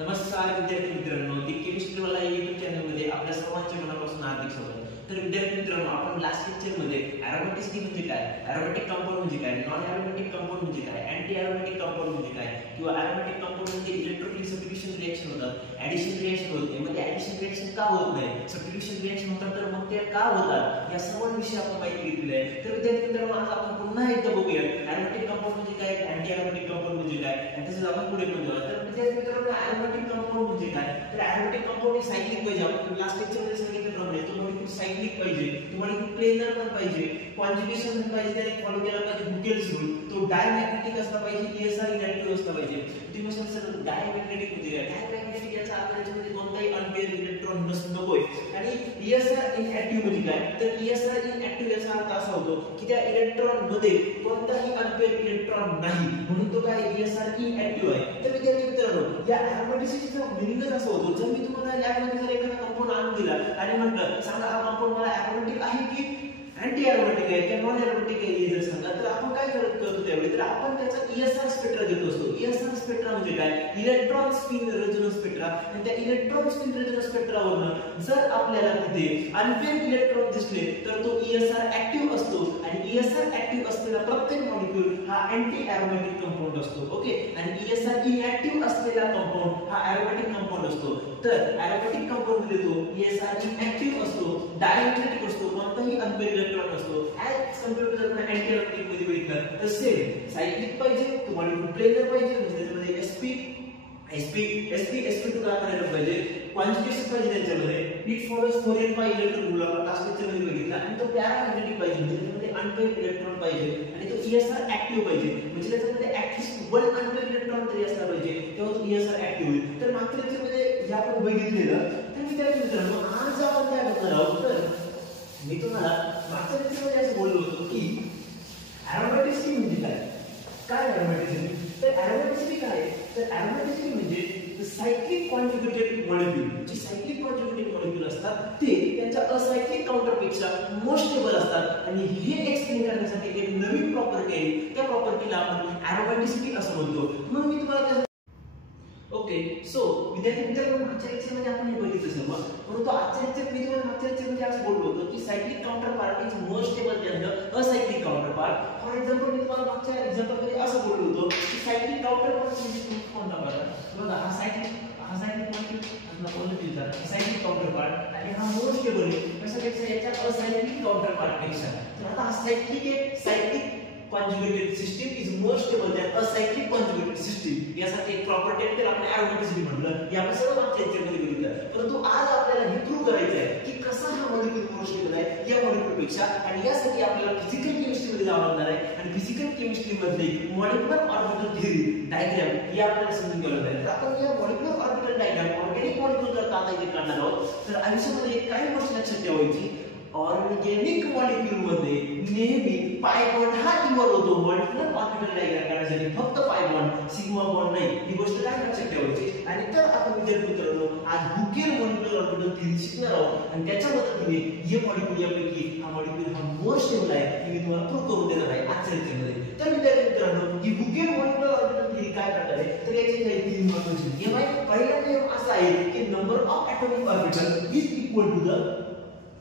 नमस्कार विद्यार्थी मित्रांनो, दी केमिस्ट्री वाला YouTube चॅनल मध्ये आपल्या सर्वांचे मनापासून हार्दिक स्वागत. तर विद्यार्थी मित्रांनो, आपण लास्ट लेक्चर मध्ये एरोमॅटिक म्हणजे काय, एरोमॅटिक कंपाऊंड म्हणजे काय, नॉन एरोमॅटिक कंपाऊंड म्हणजे काय, अँटी एरोमॅटिक कंपाऊंड म्हणजे काय, किंवा एरोमॅटिक कंपाऊंड म्हणजे इलेक्ट्रोफिलिक सबस्टिट्यूशन रिएक्शन होतात, ऍडिशन रिएक्शन होते, मग ऍडिशन रिएक्शन का होत नाही, सबस्टिट्यूशन रिएक्शन होतात तर मग ते का होतात, या सर्वांविषयी आपण माहिती घेतली आहे. तर विद्यार्थी मित्रांनो, आज आपण पुन्हा एकदा बघूया एरोमॅटिक कंपाऊंड म्हणजे काय, अँटी एरोमॅटिक कंपाऊंड म्हणजे काय, आणि तसंच आपण पुढे पण जाऊया. तर विद्यार्थी मित्रांनो, एरोमॅटिक कंपाऊंड म्हणजे काय, तर एरोमॅटिक कंपाऊंड हे सायक्लिक पाहिजे. आपण लास्ट लेक्चर मध्ये सांगितल्याप्रमाणे तो मॉलिक्यूल सायक्लिक पाहिजे, तो मॉलिक्यूल प्लेनर पण पाहिजे, कॉन्जुगेशन पण पाहिजे, त्याने फॉलो केला पाहिजे बुकेल्स रूल, तो डायमॅग्नेटिक असला पाहिजे, ESR इनॅक्टिव्ह असला पाहिजे. तुम्ही सर डायमॅग्नेटिक म्हणजे काय, डायमॅग्नेटिक याचा अर्थ याच्यामध्ये कोणताही अनपेअर इलेक्ट्रॉन नकोय. आणि ESR इनॅक्टिव्ह म्हणजे काय, तर ESR इनॅक्टिव्ह याचा अर्थ असा होतो की त्या इलेक्ट्रॉन मध्ये कोणताही अनपेअर इलेक्ट्रॉन नाही, म्हणून तो काय ESR इनॅक्टिव्ह आहे. तर विद्यार्थी मित्रांनो, या एरोमॅटिसिटीचा मीनिंगच असं होतो, जर मी तुम्हाला लॅबमध्ये जर एखादा कंपाऊंड आणून दिला आणि म्हटलं सांगा हा कंपाऊंड मला एरोमॅटिक आहे की अँटी एरोमॅटिक आहे किंवा नॉन एरोमॅटिक आहे, जर सांगा तर आपण काय करतो त्यावेळी, तर आपण त्याचा ESR स्पेक्ट्रा घेत असतो. ESR स्पेक्ट्रा म्हणजे काय, इलेक्ट्रॉन स्पिन रेझोनन्स स्पेक्ट्रा. आणि त्या इलेक्ट्रॉन स्पिन रेझोनन्स स्पेक्ट्रावरून जर आपल्याला तिथे अनपेअर इलेक्ट्रॉन दिसले तर तो ESR ऍक्टिव्ह असतो, आणि ESR ऍक्टिव्ह असलेला प्रत्येक मॉलिक्यूल हा अँटी एरोमॅटिक कंपाऊंड असतो. ओके, आणि ESR इनॅक्टिव्ह असलेला कंपाऊंड हा एरोमॅटिक कंपाऊंड असतो. तर एरोमॅटिक कंपाऊंड मध्ये तो ESR इनॅक्टिव्ह असतो, डायमॅग्नेटिक असतो, कोणताही अनपेअर इलेक्ट्रॉन असतो. ऍज कंपेअर टू जर आपण अँटी एरोमॅटिक मध्ये बघितलं तर सेम सायक्लिक पाहिजे, तो मॉलिक्यूल प्लेनर पाहिजे, म्हणजे त्याच्यामध्ये sp2 काय करायला पाहिजे, कॉन्जुगेशन पाहिजे त्याच्यामध्ये, it follows 4n electron rule आपण लास्ट लेक्चर मध्ये बघितला. आणि तो पॅरामॅग्नेटिक पाहिजे, म्हणजे त्याच्यामध्ये अनपेअर इलेक्ट्रॉन पाहिजे, आणि तो ESR ऍक्टिव्ह पाहिजे, म्हणजे त्याच्यामध्ये ऍटलीस्ट वन अनपेअर इलेक्ट्रॉन तरी असला पाहिजे, तेव्हा तो ESR ऍक्टिव्ह होईल. तर मागच्या लेक्चर मध्ये जे आपण बघितलेलं, तर विद्यार्थी मित्रांनो, आज आपण काय बघणार आहोत, तर मी तुम्हाला मागच्या लेक्चर मध्ये असं बोललो होतो की एरोमॅटिसिटी म्हणजे काय एरोमॅटिसिटी, तर एरोमॅटिसिटी काय, तर एरोमॅटिसिटी म्हणजे सायक्लिक कॉन्जुगेटेड मॉलिक्यूल, जे सायक्लिक कॉन्जुगेटेड मॉलिक्यूल असतात ते त्यांच्या असायक्लिक काउंटरपेक्षा मोर स्टेबल असतात. आणि हे एक्सप्लेन करण्यासाठी एक नवीन प्रॉपर्टी आहे, त्या प्रॉपर्टीला आपण एरोमॅटिसिटी असं म्हणतो. म्हणून मी तुम्हाला ओके, सो विद्यार्थी मित्रांनो, मागच्या लेक्चर मध्ये आपण हे बघितलं सर्व, परंतु आजच्या लेक्चर मी तुम्हाला मागच्या लेक्चर मध्ये असं बोललो होतो की cyclic counter part is more stable than the acyclic counter part. For example मी तुम्हाला मागच्या एक्झाम्पल मध्ये असं बोललो होतो की सायक्लिक काउंटर पार्ट म्हणजे कोणता पार्ट, बघा हा सायक्लिक मॉलिक्यूल आपला पॉझिटिव्हचा सायक्लिक काउंटर पार्ट, आणि हा मोर स्टेबल आहे कशापेक्षा, याच्या असायक्लिक काउंटर पार्ट पेक्षा. तर आता हा cyclic conjugated system is more stable than acyclic conjugated system. यासाठी एक प्रॉपर्टी आहे, तर आपण एरोमॅटिसिटी म्हटलं, हे आपण सर्व मागच्या लेक्चरमध्ये बघितलं. परंतु आज आपल्याला हे प्रूव्ह करायचं आहे की कसा हा मॉलिक्यूल मोर स्टेबल आहे या मॉलिक्यूलपेक्षा, आणि यासाठी आपल्याला फिजिकल केमिस्ट्री मध्ये जावं लागणार आहे. आणि फिजिकल केमिस्ट्री मधली मॉलिक्युलर ऑर्बिटल थिअरी डायग्राम हे आपल्याला समजून घ्यायला पाहिजे. तर आपण या molecular orbital diagram organic molecule करता आता इथे काढणार आहोत. तर आयुष्यामध्ये काही गोष्ट लक्षात ठेवायची, ऑर्गॅनिक मॉलिक्यूल मध्ये नेहमी पाय बॉन्ड हा इन्व्हॉल्व होतो. मॉलिक्युलर ऑर्बिटल डायग्राम काढण्यासाठी फक्त पाय बॉन्ड, सिग्मा बॉन्ड नाही, ही गोष्ट काय लक्षात ठेवायची. आणि तर आपण विद्यार्थी मित्रांनो आज बुकेल मॉलिक्युलर ऑर्बिटल थिअरी शिकणार आहोत, आणि त्याच्या मदतीने हे मॉलिक्यूल यापैकी हा मॉलिक्यूल हा मोर स्टेबल आहे हे मी तुम्हाला प्रूव्ह करून देणार आहे आजच्या लेक्चरमध्ये. तर विद्यार्थी मित्रांनो, ही बुकेल मॉलिक्युलर ऑर्बिटल थिअरी काय प्रकारे, तर याचे काही तीन महत्त्वाचे नियम आहेत. पहिला नियम असा आहे की number of atomic orbital is equal to the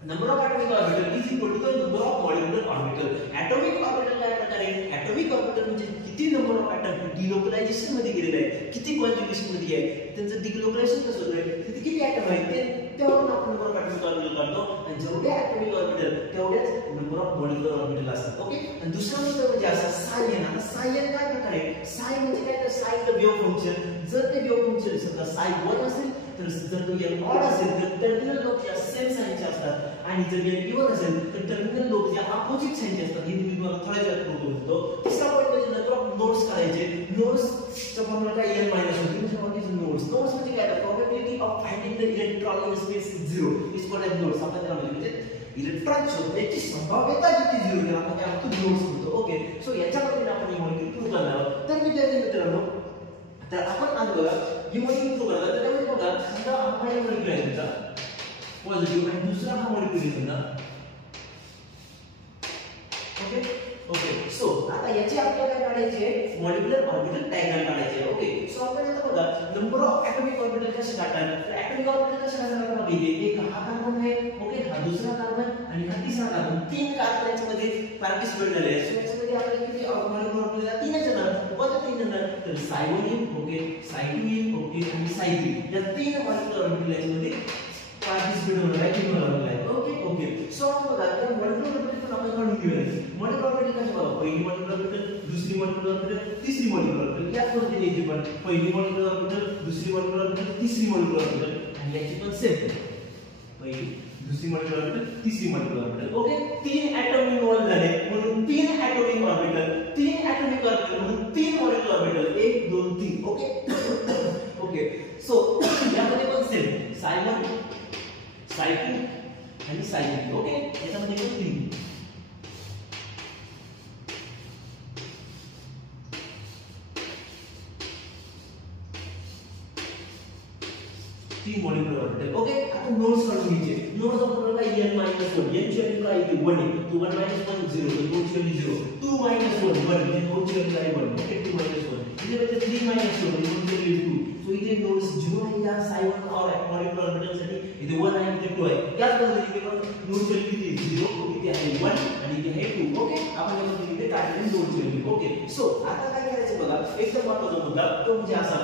number of atomic orbital is equal to the number of molecular orbital. atomic orbital काय प्रकारे, atomic orbital म्हणजे किती नंबर ऑफ ॲटम डिलोकलायझेशन मध्ये गेलेले आहेत, किती कॉन्जुगेशन मध्ये आहे, त्यांचं डिलोकलायझेशन कसं होतंय, तिथे किती ॲटम आहेत ते, त्यावरून आपण नंबर ऑफ ॲटॉमिक ऑर्बिटल काढतो. आणि जेवढे ॲटॉमिक ऑर्बिटल तेवढेच नंबर ऑफ मॉलिक्युलर ऑर्बिटल असतात. ओके, आणि दुसरा मुद्दा म्हणजे असा सायन. आता सायन काय प्रकारे, साय म्हणजे काय, तर साय द वेव्ह फंक्शन. जर ते वेव्ह फंक्शन समजा साय 1 असेल, तर जर तो n ऑड असेल तर टर्मिनल लोब या सेम साइनचे असतात, आणि जर n इव्हन असेल तर टर्मिनल लोब या अपोजिट साइनचे असतात. हे मी तुम्हाला थोड्या वेळात प्रूव्ह करतो. तिसरा पॉइंट म्हणजे नंबर ऑफ नोड्स काढायचे. नोड्सचा फॉर्म्युला काय, n - 1 म्हणजे व्हॉट नोड्स. नोड्स म्हणजे काय, probability of finding the electron in space is 0 is called as nodes. आपण त्याला म्हणजे इलेक्ट्रॉन शोधण्याची संभाव्यता जिथे 0 आहे आपण काय म्हणतो, नोड्स म्हणतो. ओके, सो याच्यामध्ये आपण ही मॉलिक्यूल प्रूव्ह करणार आहोत. तर विद्यार्थी मित्रांनो, तर आपण आज बघा ही मॉलिक्यूल प्रूव्ह करणार. त्याच्यामध्ये बघा समजा हा मॉलिक्यूल आहे तुमचा पॉझिटिव्ह, आणि दुसरा हा मॉलिक्यूल आहे समजा. ओके, सो आता याची आपल्याला काय करायची आहे मॉलिक्युलर ऑर्बिटल डायग्राम काढायची आहे. ओके सो आपण आता बघा नंबर ऑफ ऍटॉमिक ऑर्बिटल कसे काढतात. तर ऍटॉमिक ऑर्बिटल कसे काढतात बघा इथे एक हा कार्बन आहे. ओके हा दुसरा कार्बन आणि हा तिसरा कार्बन तीन कार्बन याच्यामध्ये पार्टिसिपेट झाले आहेत. सो याच्यामध्ये आपल्याला किती मॉलिक्युलर ऑर्बिटल तीनच येणार. कोणते तीन येणार तर सायवोनियम ओके सायटोनियम ओके आणि सायक्लिन या तीन मॉलिक्युलर ऑर्बिटल याच्यामध्ये पार्टिसिपेट होणार आहे. तीन मॉलिक्युलर आहे. ओके ओके सो आता बघा या मॉलिक्युलर ऑर्बिटल आपण काढून घेऊया. मॉलिक्युलर ऑर्बिटल कसे बघा पहिली मॉलिक्युलर ऑर्बिटल दुसरी मॉलिक्युलर ऑर्बिटल तिसरी मॉलिक्युलर ऑर्बिटल याच पद्धतीने येते पण पहिली मॉलिक्युलर ऑर्बिटल दुसरी मॉलिक्युलर ऑर्बिटल तिसरी मॉलिक्युलर ऑर्बिटल आणि याची पण सेम पहिली दुसरी मॉलिक्युलर ऑर्बिटल तिसरी मॉलिक्युलर ऑर्बिटल. ओके तीन ॲटम इन्व्हॉल्व झाले म्हणून तीन ॲटॉमिक ऑर्बिटल तीन ॲटॉमिक ऑर्बिटल म्हणून तीन molecular orbital 1 2 3. Okay okay so यामध्ये पण सेम सायमन सायक्लिन आणि सायक्लिन. ओके याच्यामध्ये पण तीन मॉलिक्युलर ऑर्बिटल. ओके आता नोड्स काढून घ्यायचे. नोड्स आपण काय n - 1 n ची व्हॅल्यू काय येते 1 आहे. तो 1 - 1 0 तर नोड ची व्हॅल्यू 0 2 - 1 1 म्हणजे नोड ची व्हॅल्यू आहे 1. ओके 2 - 1 इथे म्हणजे 3 - 1 म्हणजे नोड ची व्हॅल्यू 2. सो इथे नोड्स 0 आहे या सायवन और मॉलिक्युलर ऑर्बिटल साठी इथे 1 आहे इथे 2 आहे. त्याच पद्धतीने पण नोड ची व्हॅल्यू किती 0 इथे आहे 1 आणि इथे आहे 2. ओके आपण यामध्ये इथे काढलेली नोड ची व्हॅल्यू. ओके सो आता काय करायचं बघा एकदम महत्त्वाचा मुद्दा तो म्हणजे असा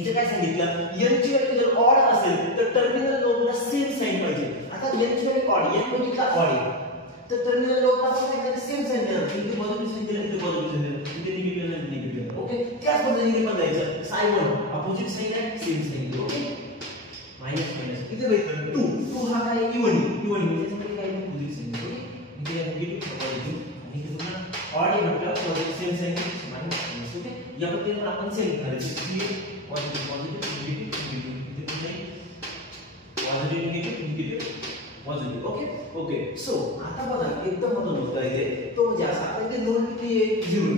इथे काय सांगितलं n ची व्हॅल्यू जर ऑड असेल तर टर्मिनल नोडला सेम साइन पाहिजे. आता n ची व्हॅल्यू ऑड n बघितला ऑड आहे तर टर्मिनल नोडला काय सेम साइन देणार. इथे पॉझिटिव्ह साइन दिलं इथे पॉझिटिव्ह साइन दिलं इथे निगेटिव्ह आणि निगेटिव्ह. ओके त्याच पद्धतीने पण जायचं साइन अपोजिट साइन आहे सेम साइन दिलं. ओके मायनस मायनस इथे बघितलं 2 हा काय इव्हन म्हणजे त्यामध्ये काय पॉझिटिव्ह साइन दिलं. ओके इथे निगेटिव्ह पॉझिटिव्ह आणि इथे पुन्हा ऑड आहे म्हटलं positive same sign minus minus. Okay यामध्ये पण आपण सेम करायचं पॉझिटिव्ह पॉझिटिव्ह निगेटिव्ह निगेटिव्ह इथे पुन्हा positive negative negative positive. Okay okay so आता बघा एकदम महत्त्वाचा मुद्दा इथे तो म्हणजे असा आता इथे नोड किती आहे 0.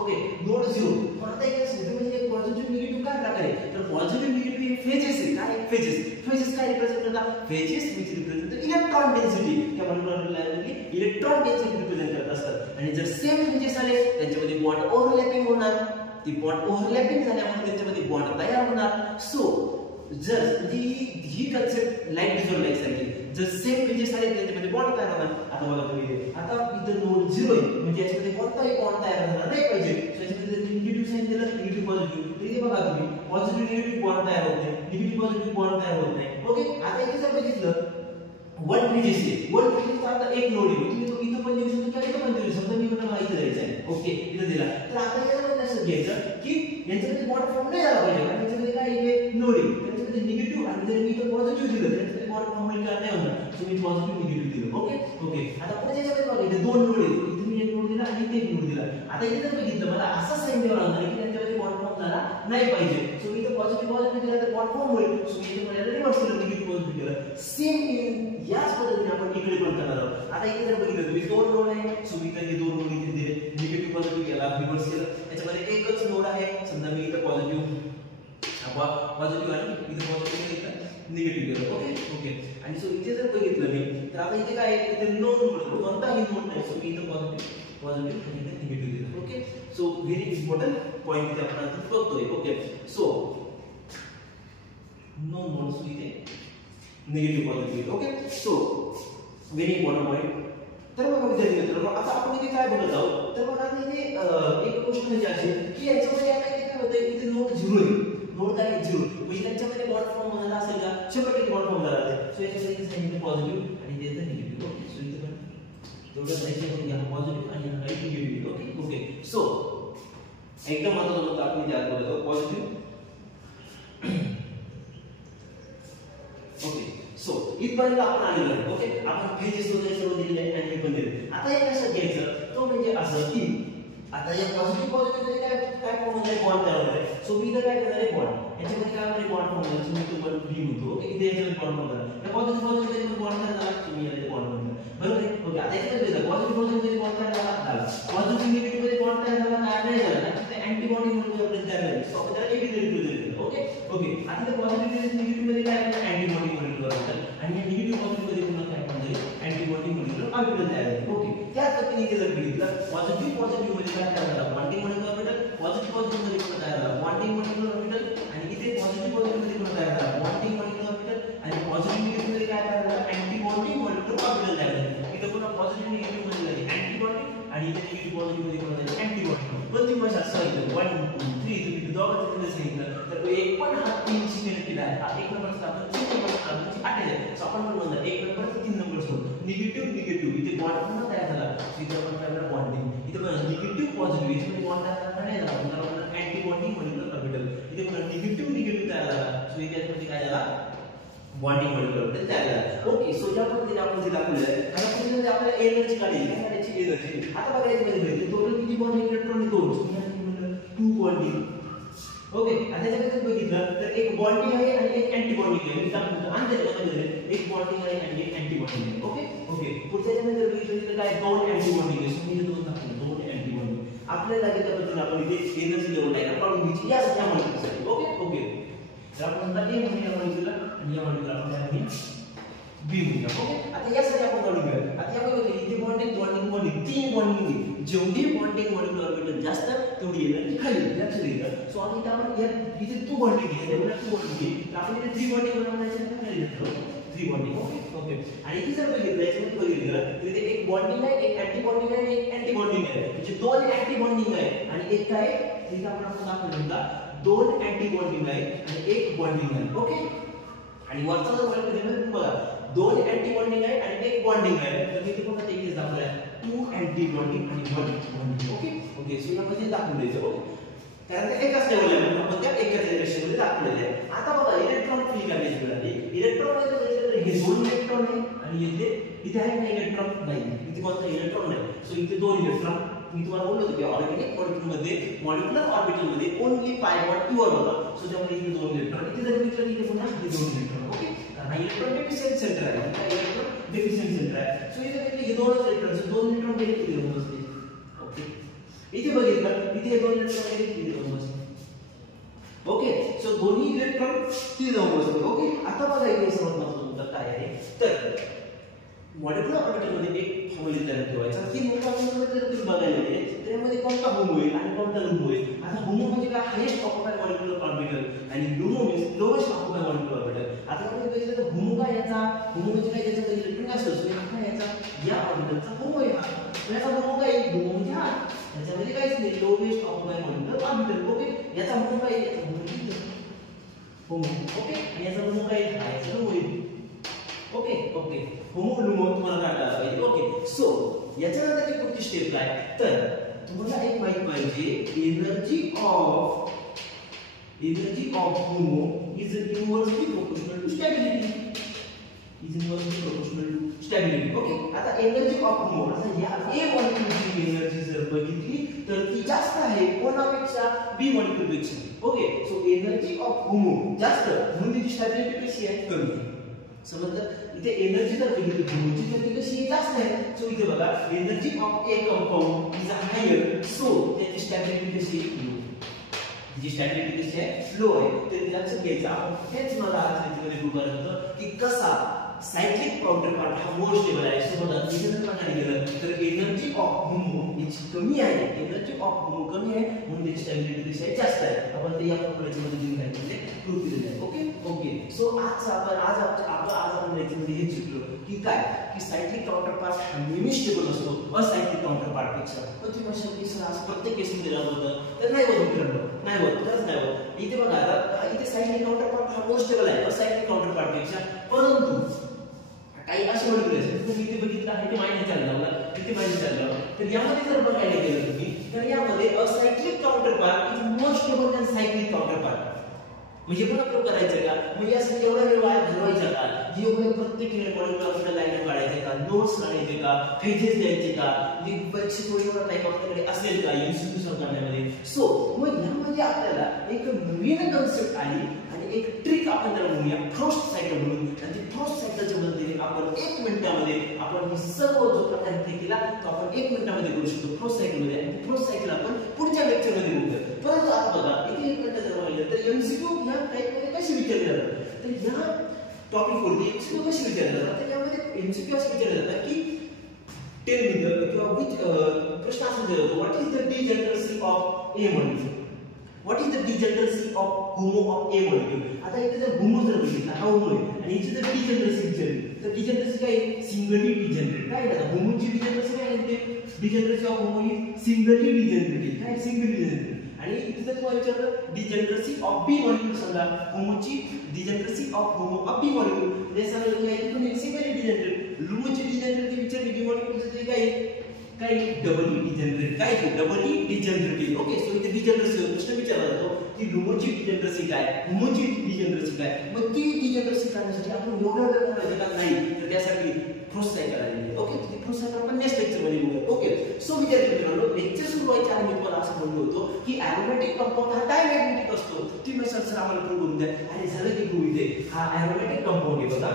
ओके नोड 0 पण आता इथे सिस्टम म्हणजे पॉझिटिव्ह निगेटिव्ह काय प्रकारे तर पॉझिटिव्ह निगेटिव्ह हे फेजेस आहे. काय फेजेस काय रिप्रेझेंट करतात phases which represent electron density. त्या मॉलिक्युलर लेव्हलवरती इलेक्ट्रॉन डेन्सिटी रिप्रेझेंट करत असतात आणि जर सेम फेजेस आले त्यांच्यामध्ये बॉन्ड ओव्हरलॅपिंग होणार. ती बॉन्ड ओव्हरलॅपिंग झाल्यामुळे त्यांच्यामध्ये बॉन्ड तयार होणार. सो जर ही कन्सेप्ट लाईक डिझॉल्व लाईक सारखी जर सेम फेजेस आले त्यांच्यामध्ये बॉन्ड तयार होणार. आता बघा तुम्ही आता इथं नोड 0 आहे म्हणजे याच्यामध्ये कोणताही बॉन्ड तयार होणार नाही पाहिजे. सो याच्यामध्ये निगेटिव्ह साइन दिलं निगेटिव्ह पॉझिटिव्ह तर इथे बघा तुम्ही पॉझिटिव्ह निगेटिव्ह बॉन्ड तयार होत नाही निगेटिव्ह पॉझिटिव्ह बॉन्ड तयार होत नाही. ओके आता इथे जर बघितलं 1 फेजेस आहे 1 फेजेस आता एक नोड आहे तुम्ही तो इथं पण देऊ शकतो किंवा इथं पण देऊ शकतो. समजा मी म्हटलं इथं द्यायचं आहे. ओके इथं दिला तर आता याच्यामध्ये असं घ्यायचं की यांच्यामध्ये बॉन्ड फॉर्म नाही झाला पाहिजे कारण याच्यामध्ये काय आहे नोड आहे त्याच्यामध्ये निगेटिव्ह आणि जर मी इथं पॉझिटिव्ह दिलं त्याच्यामध्ये बॉन्ड फॉर्म होईल का नाही होणार. सो मी पॉझिटिव्ह निगेटिव्ह दिलं. ओके ओके आता पुढे याच्यामध्ये बघा इथे दोन नोड आहेत इथे मी एक नोड दिला आणि इथे एक नोड दिला. आता इथे जर बघितलं मला असा साइन द्यावा लागणार की त्यांच्यामध्ये बॉन्ड फॉर्म झाला नाही पाहिजे. सो मी इथं पॉझिटिव्ह दिला तर बॉन्ड फॉर्म होईल. सो मी इथे मला रिव्हर्स केलं निगेटिव्ह पॉझिटिव्ह केलं. सेम याच पद्धतीने आपण इकडे पण करणार आहोत. आता इथे जर बघितलं तुम्ही दोन नोड आहे सो मी इथे दोन नोड इथे दिले निगेटिव्ह पॉझिटिव्ह केला रिव्हर्स केलं. याच्यामध्ये एकच नोड आहे समजा मी इथे पॉझिटिव्ह आणि इथे पॉझिटिव्ह इथे निगेटिव्ह केलं. ओके ओके आणि सो इथे जर बघितलं मी तर आता इथे काय आहे इथे नो नोड कोणताही नोड नाही. सो मी इथे पॉझिटिव्ह आणि इथे निगेटिव्ह दिलं. Okay so very important point इथे आपण आता बघतोय. ओके सो नो नोड्स इथे negative positive. Okay so very important point. तर बघा विद्यार्थी मित्रांनो आता आपण इथे काय बघत आहोत तर बघा आता इथे एक गोष्ट म्हणजे अशी की याच्यामध्ये काय होतं इथे नोड 0 आहे नोड काय 0 म्हणजे त्यांच्यामध्ये बॉन्ड फॉर्म झाला असेल का 100% बॉन्ड फॉर्म झाला असेल. सो याच्यामध्ये सांगितलं पॉझिटिव्ह आणि इथे निगेटिव्ह. ओके सो इथे पण तेवढं द्यायचं घ्या पॉझिटिव्ह आणि हा निगेटिव्ह. ओके ओके सो एकदम महत्त्वाचं होतं आपण इथे आज बोलतो पॉझिटिव्ह. ओके सो इथपर्यंत आपण आलेलो आहे. ओके आपण फेजेस वगैरे सर्व दिलेले आहे आणि हे पण दिले. आता एक कसं घ्यायचं तो म्हणजे असं की आता या पॉझिटिव्ह मध्ये काय फॉर्म होणार आहे बॉन्ड तयार होणार आहे. सो मी इथं काय करणार आहे बॉन्ड याच्यामध्ये काय होणार आहे बॉन्ड फॉर्म होणार. सो मी तो बॉन्ड बी म्हणतो. ओके इथे याच्यामध्ये बॉन्ड फॉर्म झाला या पॉझिटिव्ह मध्ये बॉन्ड तयार झाला तुम्ही यामध्ये बॉन्ड म्हणता बरोबर आहे. ओके आता याच्यामध्ये पॉझिटिव्ह मध्ये बॉन्ड तयार झाला पॉझिटिव्ह निगेटिव्ह मध्ये बॉन्ड तयार झाला काय नाही झाला ना ते अँटीबॉडी म्हणून आपल्याला तयार झाली. सो आपण त्याला एबी रिप्रेझेंट केलं. ओके ओके आता ते पॉझिटिव्ह निगेटिव्ह मध्ये काय अँटीबॉडी मॉलिक्युलर होतात आणि या निगेटिव्ह पॉझिटिव्ह मध्ये पुन्हा काय होणार अँटीबॉडी मॉलिक्युलर ऑर्बिटल तयार झाले. ओके त्याच पद्धतीने इथे जर बघितलं पॉझिटिव्ह मध्ये काय तयार झाला बॉन्डिंग मॉलिक्युलर ऑर्बिटल, पॉझिटिव्ह मध्ये पण तयार झाला बॉन्डिंग मॉलिक्युलर ऑर्बिटल, आणि इथे पॉझिटिव्ह मध्ये पण तयार झाला बॉन्डिंग मॉलिक्युलर ऑर्बिटल, आणि पॉझिटिव्ह निगेटिव्ह मध्ये काय तयार झाला अँटी बॉन्डिंग मॉलिक्युलर ऑर्बिटल तयार झाला. इथे पुन्हा पॉझिटिव्ह निगेटिव्ह मध्ये झाली अँटी बॉन्डिंग, आणि इथे निगेटिव्ह पॉझिटिव्ह मध्ये पण झाली अँटी बॉन्डिंग. पण तुम्ही माझ्या असं सांगितलं 1 2 3 तुम्ही दोघांचं तिथे सांगितलं तर एक पण हा 3 ची कनेक्टेड आहे. हा एक नंबर आपण 3 नंबर म्हणजे 8 आहे. सो आपण पण म्हणणार एक नंबर 3 नंबर सोड निगेटिव्ह इथे बॉन्ड पुन्हा तयार झाला. सो इथे आपण काय करणार बॉन्डिंग, इथे पण निगेटिव्ह पॉझिटिव्ह इथे बॉन्ड तयार नाही झाला म्हणून आपण अँटी बॉन्डिंग मॉलिक्युलर ऑर्बिटल. इथे पण निगेटिव्ह तयार झाला. सो इथे काय झाला बॉन्डिंग मॉलिक्युलर ऑर्बिटल तयार झाला. ओके, सो ज्या पद्धतीने आपण जे दाखवलं आहे त्या पद्धतीने आपल्याला एनर्जी काढायची काय काढायची एनर्जी. आता बघायचं म्हणजे टोटल किती बॉन्डिंग इलेक्ट्रॉन आहे 2 बॉन्डिंग. ओके, आता त्याच्याकडे बघितलं तर एक बॉन्डिंग आहे आणि एक अँटी बॉन्डिंग आहे. मी सांगतो अंतर्गत एक बॉन्डिंग आहे आणि एक अँटी बॉन्डिंग आहे. ओके, पुढच्या जर बघितलं तर काय 2 अँटी बॉन्डिंग आहे. सो मी 2 दाखवतो 2 अँटी बॉन्डिंग. आपल्याला लागेल त्या पद्धतीने आपण इथे एनर्जी लेवल डायग्राम काढून घ्यायची या मॉलिक्युलसाठी. ओके, तर आपण आता ए म्हणूया मॉलिक्युलर आणि या मॉलिक्युलर आपण काय म्हणूया बी म्हणूया. ओके, आता यासाठी आपण काढून घेऊया. आता या बघा इथे बॉन्डिंग 3 बॉन्डिंग जेवढी बॉन्डिंग मॉलिक्युलर ऑर्बिटल जास्त तेवढी एनर्जी खाली लक्षात घ्या. सो आता इथे आपण इथे 2 बॉन्डिंग आहे तेवढा 2 बॉन्डिंग तर आपण इथे 3 बॉन्डिंग बनवण्याचे खाली घेतो 3 बॉन्डिंग. ओके, आणि इथे जर बघितलं याच्यामध्ये बघितलं तर इथे एक बॉन्डिंग आहे एक अँटी बॉन्डिंग आहे एक अँटी बॉन्डिंग आहे. म्हणजे 2 अँटी बॉन्डिंग आहे आणि एक काय इथे आपण दाखवलं का 2 अँटी बॉन्डिंग आहे आणि एक बॉन्डिंग आहे. ओके, आणि वरचा जर बघितलं बघा 2 अँटी बॉन्डिंग आहे आणि एक बॉन्डिंग आहे. तर इथे पुन्हा एक दाखवलं आहे 2 अँटी बॉन्डिंग आणि 1 बॉन्डिंग. ओके, सो यामध्ये दाखवून द्यायचं. ओके, कारण ते एकाच लेवलला आहे आपण त्या एकाच रेषेमध्ये दाखवलेले आहे. आता बघा इलेक्ट्रॉन फ्री करायची वेळ आली. इलेक्ट्रॉन मध्ये हे 2 इलेक्ट्रॉन आहे आणि इथे आहे ना इलेक्ट्रॉन नाही. इथे कोणता इलेक्ट्रॉन नाही. सो इथे 2 इलेक्ट्रॉन मी तुम्हाला बोललो होतो की ऑर्गॅनिक मॉलिक्युलर ऑर्बिटल मध्ये ओन्ली पाय बॉन्ड प्युअर होता. सो त्यामुळे इथे 2 इलेक्ट्रॉन इथे जर विचारलं इथे पुन्हा 2 इलेक्ट्रॉन. ओके, कारण हा इलेक्ट्रॉन डेफिशिएंट सेंटर आहे. हा इलेक्ट्रॉन डेफिशिएंट सेंटर आहे. सो इथे हे 2 इलेक्ट्रॉन 2 इलेक्ट्रॉन गेले किती होऊन बसले. ओके, इथे बघितलं इथे 2 इलेक्ट्रॉन गेले किती होऊन बसले. ओके, सो दोन्ही इलेक्ट्रॉन किती जाऊन बसले. ओके, आता बघा इथे सर्वात महत्त्वाचं काय आहे तर मॉलिक्युलर ऑर्बिटल मध्ये एक फॉर्म्युला तयार ठेवायचा. ती फॉर्म्युला जर तुम्ही बघायला गेले तर यामध्ये कोणता होमो होईल आणि कोणता लुमो होईल. आता होमो म्हणजे काय हायेस्ट ऑक्युपाय मॉलिक्युलर ऑर्बिटल आणि LUMO means lowest occupy molecular orbital. आता आपण बघितलं तर होमो काय याचा होमो म्हणजे काय त्याचा इलेक्ट्रॉन असतो हा याचा या ऑर्बिटलचा होमो आहे. हा याचा होमो काय होमो म्हणजे हा त्याच्यामध्ये काहीच नाही lowest occupy molecular orbital. Okay, याचा होमो काय याचा होमो. ओके, आणि याचा लुमो काय हा याचा लुमो आहे. ओके, होमो लुमो तुम्हाला काढायला पाहिजे. ओके, सो याच्यानंतर पुढची स्टेप काय तर तुम्हाला एक माहिती पाहिजे energy of HOMO is inversely proportional to stability. Okay, आता एनर्जी ऑफ होमो आता या ए मॉलिक्युलची एनर्जी जर बघितली तर ती जास्त आहे कोणापेक्षा बी मॉलिक्युल पेक्षा. Okay, so energy of homo जास्त म्हणून तिची स्टॅबिलिटी कशी आहे कमी आहे. समजलं इथे एनर्जी जर बघितली होमोची तर ती कशी जास्त आहे. सो इथे बघा energy of a compound is higher so त्याची स्टॅबिलिटी कशी लो. जी स्टॅबिलिटी कशी आहे लो आहे. ते लक्षात घ्यायचं आपण. हेच मला आज त्याच्यामध्ये प्रूव्ह करायचं होतं की कसा सायक्लिक काउंटरपार्ट हा मोर स्टेबल आहे. सो बघा इथे जर म्हणायला गेलं तर एनर्जी ऑफ होमो याची कमी आहे. एनर्जी ऑफ होमो कमी आहे म्हणून त्याची स्टॅबिलिटी कशी आहे जास्त आहे. आपण ते या फॉर्म्युल्याच्या मदतीने काय केले प्रूव्ह केलेले आहे. ओके, सो आज आपण याच्यामध्ये हे शिकलो की काय की सायक्लिक काउंटरपार्ट हा नेहमी स्टेबल असतो असायक्लिक काउंटरपार्ट पेक्षा. पण तुम्ही अशा केस आज प्रत्येक केसमध्ये लागलं होतं तर नाही होत मित्रांनो, नाही होत खरंच नाही होत. इथे बघा आता इथे सायक्लिक काउंटरपार्ट हा मोर स्टेबल आहे असायक्लिक काउंटरपार्ट पेक्षा. परंतु काही असे मॉलिक्युल तुम्ही इथे बघितलं आहे की मायनस चालला किती मायनस चालला तर यामध्ये जर बघायला गेलं तुम्ही तर यामध्ये acyclic counterpart is more stable than cyclic counterpart. म्हणजे पण आपण करायचं का म्हणजे यासाठी एवढा वेळ वाया घालवायचा का जीवनात प्रत्येक मॉलिक्युलर ऑर्बिटल लाईन काढायचे का नोट्स काढायचे का पेजेस द्यायचे का म्हणजे परीक्षेत एवढा टाइम आपल्याकडे असेल का एमसीक्यू सॉल्व्ह करण्यामध्ये. सो मग यामध्ये आपल्याला एक नवीन कन्सेप्ट आली आणि एक ट्रिक आपण त्याला म्हणूया फ्रोस्ट सायकल म्हणून. आणि ती फ्रोस्ट सायकलच्या मदतीने आपण 1 मिनिटामध्ये आपण ही सर्व जो प्रकार केला तो आपण 1 मिनिटामध्ये करू शकतो फ्रोस्ट सायकल मध्ये. आणि फ्रोस्ट सायकल आपण पुढच्या लेक्चर मध्ये बघूया. परंतु आता बघा इथे 1 मिनिट जर राहिले तर एमसीक्यू ह्या टाइप मध्ये कशी विचारले जातात तर या टॉपिक वरती एमसीक्यू कशी विचारले जातात तर यामध्ये एमसीक्यू असे विचारले जातात की टेल मी किंवा प्रश्न असा दिला होता, what is the degeneracy of a molecule, what is the degeneracy of HOMO of a molecule. आता इथे जर होमो जर बघितला हा होमो आहे आणि इथे जर डिजनरसी विचारली तर डिजनरसी काय सिंगली डिजनरेट. काय आहे होमोची डिजनरसी काय आहे, degeneracy of HOMO is singly degenerate. काय सिंगली डिजनरेट. आणि इथे तुम्हाला विचारलं डिजनरसी ऑफ बी मॉलिक्यूल, समजा होमोची degeneracy of HOMO of B molecule म्हणजे सांगितलं काय की तुम्ही सिंगली डिजनरेट. लुमोची डिजनरेट विचारली बी मॉलिक्यूल ते काय डबली डिजनरेट. काय ते डबली डिजनरेट. ओके, सो इथे डिजनरसी प्रश्न विचारला जातो की लुमोची डिजनरसी काय, होमोची डिजनरसी काय. मग ती डिजनरसी काढण्यासाठी आपण एवढा वेळ करायचा नाही, तर त्यासाठी प्रोसेस करायची. ओके, ती प्रोसेस आपण नेक्स्ट लेक्चर मध्ये बघूया. ओके, सो विद्यार्थी मित्रांनो, लेक्चर सुरू व्हायच्या आधी मी तुम्हाला असं म्हणलो होतो की एरोमॅटिक कंपाऊंड हा डायमॅग्नेटिक असतो. तुम्ही सर आम्हाला प्रूव्ह करून द्या. आणि झालं की प्रूव्ह इथे हा एरोमॅटिक कंपाऊंड आहे बघा.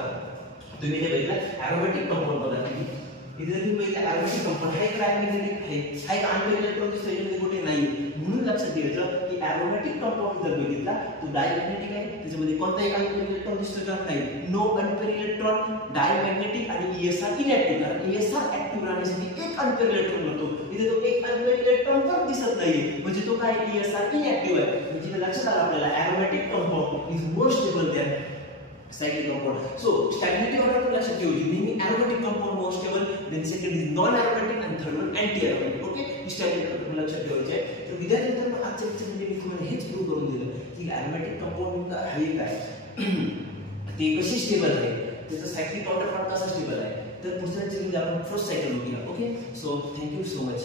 तुम्ही इथे बघितलं एरोमॅटिक कंपाऊंड बघा. इथे तुम्ही बघितलं एरोमॅटिक कंपाऊंड हा एक डायमॅग्नेटिक आहे, हा एक अनपेअर्ड इलेक्ट्रॉन दिसतो, याच्यामध्ये कुठे नाही. म्हणून लक्षात घ्यायचं की एरोमॅटिक कंपाऊंड जर बघितला तो डायमॅग्नेटिक आहे, त्याच्यामध्ये कोणताही अनपेअर्ड इलेक्ट्रॉन दिसतो का नाही. नो अनपेअर्ड इलेक्ट्रॉन, डायमॅग्नेटिक आणि ESR इनॅक्टिव्ह. कारण ESR ऍक्टिव्ह राहण्यासाठी एक अनपेअर्ड इलेक्ट्रॉन लागतो. इथे तो एक अनपेअर्ड इलेक्ट्रॉन पण दिसत नाही, म्हणजे तो काय ESR इनॅक्टिव्ह आहे. म्हणजे लक्षात आलं आपल्याला aromatic compound is more stable than cyclic compound. So stability order आपण लक्षात ठेवायची. नेहमी aromatic compound more stable, then second is non aromatic and third one anti aromatic. Okay, stability order लक्षात ठेवायची आहे. तर विद्यार्थी मित्रांनो, आजच्या लेक्चर मध्ये मी तुम्हाला हेच प्रूव्ह करून दिलं की aromatic compound हे काय ते कशी स्टेबल आहे, त्याचा सायक्लिक काउंटरपार्ट कसा स्टेबल आहे. तर पुढच्या लेक्चर मध्ये आपण फर्स्ट सायकल बघूया. Okay, so thank you so much.